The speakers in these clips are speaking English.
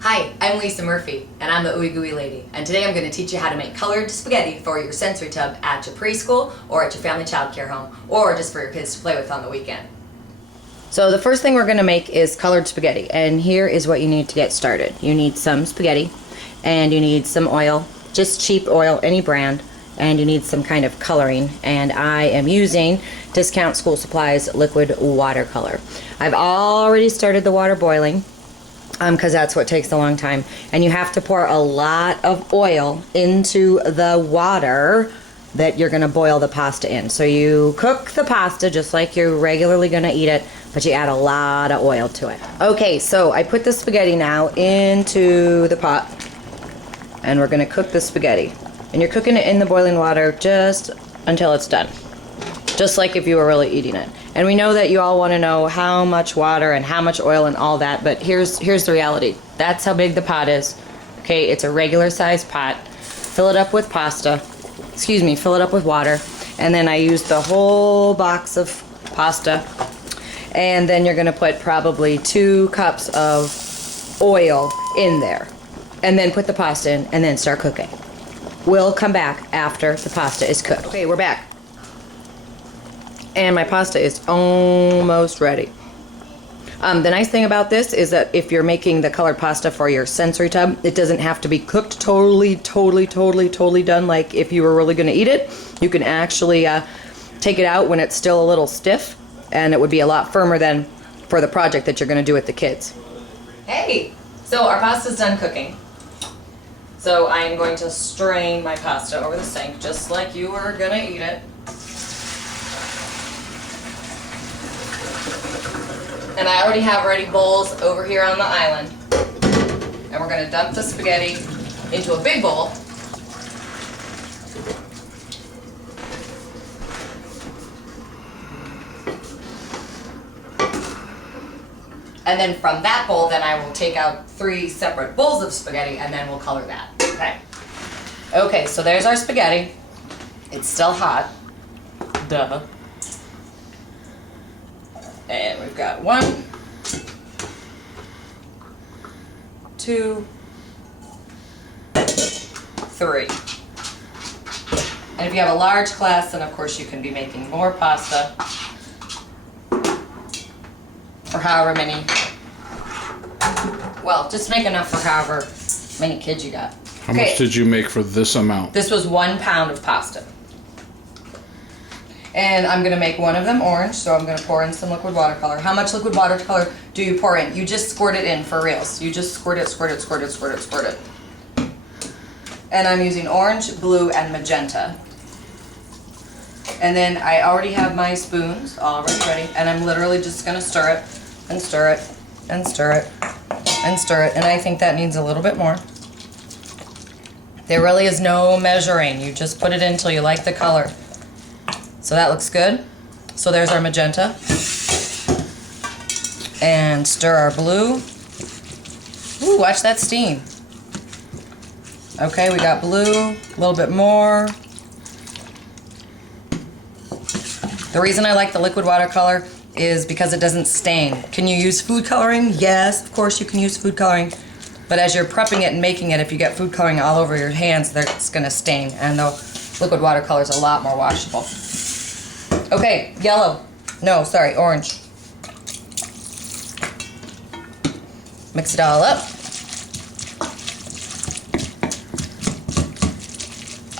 Hi, I'm Lisa Murphy, and I'm the Ooey Gooey Lady, and today I'm going to teach you how to make colored spaghetti for your sensory tub at your preschool or at your family child care home, or just for your kids to play with on the weekend. So the first thing we're going to make is colored spaghetti, and here is what you need to get started. You need some spaghetti, and you need some oil, just cheap oil, any brand, and you need some kind of coloring, and I am using Discount School Supplies liquid watercolor. I've already started the water boiling, because that's what takes a long time, and you have to pour a lot of oil into the water that you're going to boil the pasta in. So you cook the pasta just like you're regularly going to eat it, but you add a lot of oil to it. Okay, so I put the spaghetti now into the pot, and we're going to cook the spaghetti, and you're cooking it in the boiling water just until it's done, just like if you were really eating it. And we know that you all want to know how much water and how much oil and all that, but here's the reality. That's how big the pot is. Okay, it's a regular sized pot. Fill it up with fill it up with water, and then I use the whole box of pasta, and then you're going to put probably 2 cups of oil in there, and then put the pasta in, and then start cooking. We'll come back after the pasta is cooked. Okay, we're back. And my pasta is almost ready. The nice thing about this is that if you're making the colored pasta for your sensory tub, it doesn't have to be cooked totally done like if you were really going to eat it. You can actually take it out when it's still a little stiff, and it would be a lot firmer than for the project that you're going to do with the kids. Hey! So our pasta's done cooking. So I am going to strain my pasta over the sink just like you were going to eat it. And I already have ready bowls over here on the island. And we're going to dump the spaghetti into a big bowl. And then from that bowl, then I will take out 3 separate bowls of spaghetti, and then we'll color that. Okay. Okay, so there's our spaghetti. It's still hot. Duh. And we've got 1, 2, 3. And if you have a large class, then of course you can be making more pasta, or however many. Well, just make enough for however many kids you got. How much did you make for this amount? This was 1 pound of pasta. And I'm going to make one of them orange, so I'm going to pour in some liquid watercolor. How much liquid watercolor do you pour in? You just squirt it in for reals. You just squirt it. And I'm using orange, blue, and magenta. And then I already have my spoons already ready, and I'm literally just going to stir it, and stir it, and stir it, and stir it. And I think that needs a little bit more. There really is no measuring. You just put it in until you like the color. So that looks good. So there's our magenta. And stir our blue. Ooh, watch that steam. Okay, we got blue, a little bit more. The reason I like the liquid watercolor is because it doesn't stain. Can you use food coloring? Yes, of course you can use food coloring. But as you're prepping it and making it, if you get food coloring all over your hands, it's gonna stain. And the liquid watercolor is a lot more washable. Okay, yellow. No, sorry, orange. Mix it all up.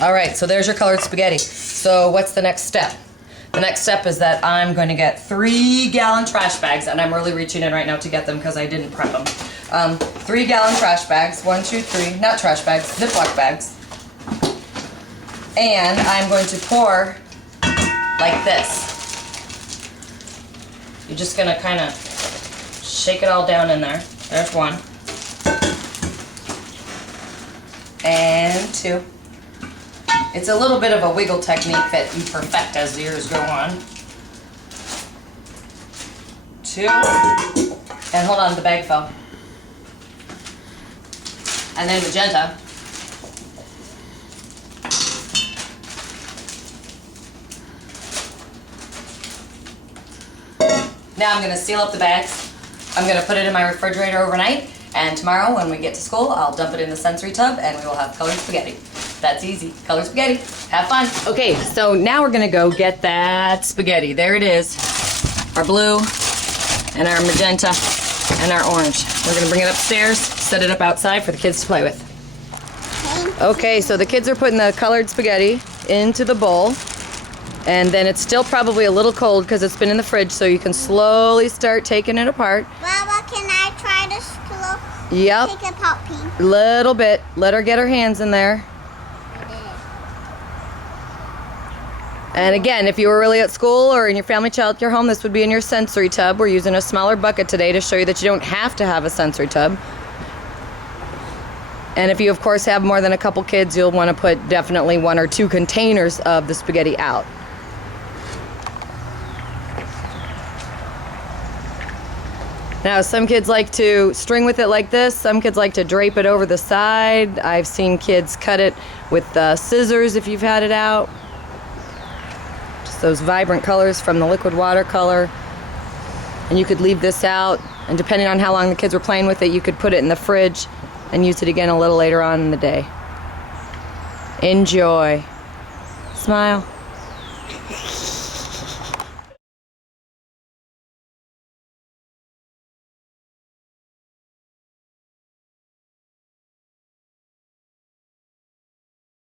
All right, so there's your colored spaghetti. So what's the next step? The next step is that I'm going to get 3-gallon trash bags, and I'm really reaching in right now to get them because I didn't prep them. 3-gallon trash bags, 1, 2, 3, not trash bags, Ziploc bags. And I'm going to pour like this. You're just going to kind of shake it all down in there. There's 1. And 2. It's a little bit of a wiggle technique that you perfect as the years go on. 2. And hold on, the bag fell. And then magenta. Now I'm going to seal up the bags. I'm going to put it in my refrigerator overnight, And tomorrow when we get to school, I'll dump it in the sensory tub and we will have colored spaghetti. That's easy. Colored spaghetti. Have fun. Okay, so now we're gonna go get that spaghetti. There it is. Our blue and our magenta and our orange. We're gonna bring it upstairs, set it up outside for the kids to play with. Okay, so the kids are putting the colored spaghetti into the bowl. And then it's still probably a little cold because it's been in the fridge, so you can slowly start taking it apart. Baba, can I try to slow Yep. take it apart, Pink? Little bit. Let her get her hands in there. And again, if you were really at school or in your family child care home, this would be in your sensory tub. We're using a smaller bucket today to show you that you don't have to have a sensory tub. And if you, of course, have more than a couple kids, you'll want to put definitely 1 or 2 containers of the spaghetti out. Now, some kids like to string with it like this. Some kids like to drape it over the side. I've seen kids cut it with scissors if you've had it out. Just those vibrant colors from the liquid watercolor. And you could leave this out. And depending on how long the kids were playing with it, you could put it in the fridge and use it again a little later on in the day. Enjoy. Smile.